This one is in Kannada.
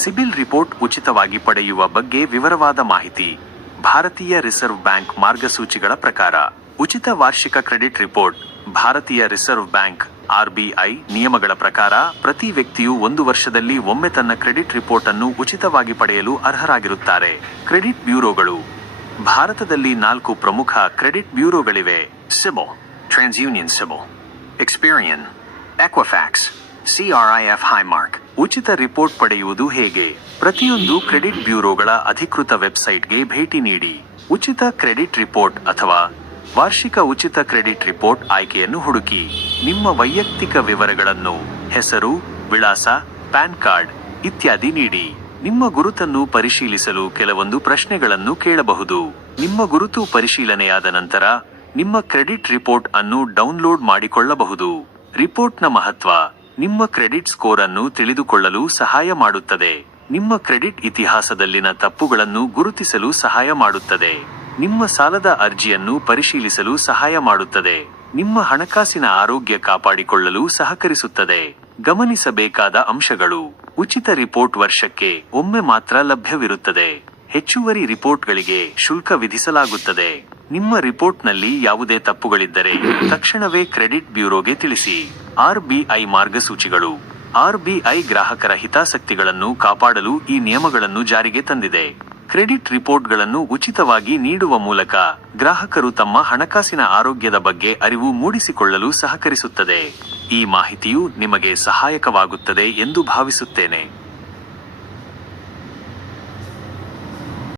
ಸಿಬಿಲ್ ರಿಪೋರ್ಟ್ ಉಚಿತವಾಗಿ ಪಡೆಯುವ ಬಗ್ಗೆ ವಿವರವಾದ ಮಾಹಿತಿ. ಭಾರತೀಯ ರಿಸರ್ವ್ ಬ್ಯಾಂಕ್ ಮಾರ್ಗಸೂಚಿಗಳ ಪ್ರಕಾರ ಉಚಿತ ವಾರ್ಷಿಕ ಕ್ರೆಡಿಟ್ ರಿಪೋರ್ಟ್. ಭಾರತೀಯ ರಿಸರ್ವ್ ಬ್ಯಾಂಕ್ (ಆರ್ಬಿಐ) ನಿಯಮಗಳ ಪ್ರಕಾರ ಪ್ರತಿ ವ್ಯಕ್ತಿಯು 1 ವರ್ಷದಲ್ಲಿ ಒಮ್ಮೆ ತನ್ನ ಕ್ರೆಡಿಟ್ ರಿಪೋರ್ಟ್ ಅನ್ನು ಉಚಿತವಾಗಿ ಪಡೆಯಲು ಅರ್ಹರಾಗಿರುತ್ತಾರೆ. ಕ್ರೆಡಿಟ್ ಬ್ಯೂರೋಗಳು. ಭಾರತದಲ್ಲಿ 4 ಪ್ರಮುಖ ಕ್ರೆಡಿಟ್ ಬ್ಯೂರೋಗಳಿವೆ. CIBIL, TransUnion CIBIL, Experian, Equifax, CRIF Highmark. ಉಚಿತ ರಿಪೋರ್ಟ್ ಪಡೆಯುವುದು ಹೇಗೆ? ಪ್ರತಿಯೊಂದು ಕ್ರೆಡಿಟ್ ಬ್ಯೂರೋಗಳ ಅಧಿಕೃತ ವೆಬ್ಸೈಟ್ಗೆ ಭೇಟಿ ನೀಡಿ. ಉಚಿತ ಕ್ರೆಡಿಟ್ ರಿಪೋರ್ಟ್ ಅಥವಾ ವಾರ್ಷಿಕ ಉಚಿತ ಕ್ರೆಡಿಟ್ ರಿಪೋರ್ಟ್ ಆಯ್ಕೆಯನ್ನು ಹುಡುಕಿ. ನಿಮ್ಮ ವೈಯಕ್ತಿಕ ವಿವರಗಳನ್ನು, ಹೆಸರು, ವಿಳಾಸ, ಪ್ಯಾನ್ ಕಾರ್ಡ್ ಇತ್ಯಾದಿ ನೀಡಿ. ನಿಮ್ಮ ಗುರುತನ್ನು ಪರಿಶೀಲಿಸಲು ಕೆಲವೊಂದು ಪ್ರಶ್ನೆಗಳನ್ನು ಕೇಳಬಹುದು. ನಿಮ್ಮ ಗುರುತು ಪರಿಶೀಲನೆಯಾದ ನಂತರ ನಿಮ್ಮ ಕ್ರೆಡಿಟ್ ರಿಪೋರ್ಟ್ ಅನ್ನು ಡೌನ್ಲೋಡ್ ಮಾಡಿಕೊಳ್ಳಬಹುದು. ರಿಪೋರ್ಟ್ನ ಮಹತ್ವ. ನಿಮ್ಮ ಕ್ರೆಡಿಟ್ ಸ್ಕೋರ್ ಅನ್ನು ತಿಳಿದುಕೊಳ್ಳಲು ಸಹಾಯ ಮಾಡುತ್ತದೆ. ನಿಮ್ಮ ಕ್ರೆಡಿಟ್ ಇತಿಹಾಸದಲ್ಲಿನ ತಪ್ಪುಗಳನ್ನು ಗುರುತಿಸಲು ಸಹಾಯ ಮಾಡುತ್ತದೆ. ನಿಮ್ಮ ಸಾಲದ ಅರ್ಜಿಯನ್ನು ಪರಿಶೀಲಿಸಲು ಸಹಾಯ ಮಾಡುತ್ತದೆ. ನಿಮ್ಮ ಹಣಕಾಸಿನ ಆರೋಗ್ಯ ಕಾಪಾಡಿಕೊಳ್ಳಲು ಸಹಕರಿಸುತ್ತದೆ. ಗಮನಿಸಬೇಕಾದ ಅಂಶಗಳು. ಉಚಿತ ರಿಪೋರ್ಟ್ ವರ್ಷಕ್ಕೆ ಒಮ್ಮೆ ಮಾತ್ರ ಲಭ್ಯವಿರುತ್ತದೆ. ಹೆಚ್ಚುವರಿ ರಿಪೋರ್ಟ್ಗಳಿಗೆ ಶುಲ್ಕ ವಿಧಿಸಲಾಗುತ್ತದೆ. ನಿಮ್ಮ ರಿಪೋರ್ಟ್ನಲ್ಲಿ ಯಾವುದೇ ತಪ್ಪುಗಳಿದ್ದರೆ ತಕ್ಷಣವೇ ಕ್ರೆಡಿಟ್ ಬ್ಯೂರೋಗೆ ತಿಳಿಸಿ. ಆರ್ಬಿಐ ಮಾರ್ಗಸೂಚಿಗಳು. ಆರ್ಬಿಐ ಗ್ರಾಹಕರ ಹಿತಾಸಕ್ತಿಗಳನ್ನು ಕಾಪಾಡಲು ಈ ನಿಯಮಗಳನ್ನು ಜಾರಿಗೆ ತಂದಿದೆ. ಕ್ರೆಡಿಟ್ ರಿಪೋರ್ಟ್ಗಳನ್ನು ಉಚಿತವಾಗಿ ನೀಡುವ ಮೂಲಕ ಗ್ರಾಹಕರು ತಮ್ಮ ಹಣಕಾಸಿನ ಆರೋಗ್ಯದ ಬಗ್ಗೆ ಅರಿವು ಮೂಡಿಸಿಕೊಳ್ಳಲು ಸಹಕರಿಸುತ್ತದೆ. ಈ ಮಾಹಿತಿಯು ನಿಮಗೆ ಸಹಾಯಕವಾಗುತ್ತದೆ ಎಂದು ಭಾವಿಸುತ್ತೇನೆ.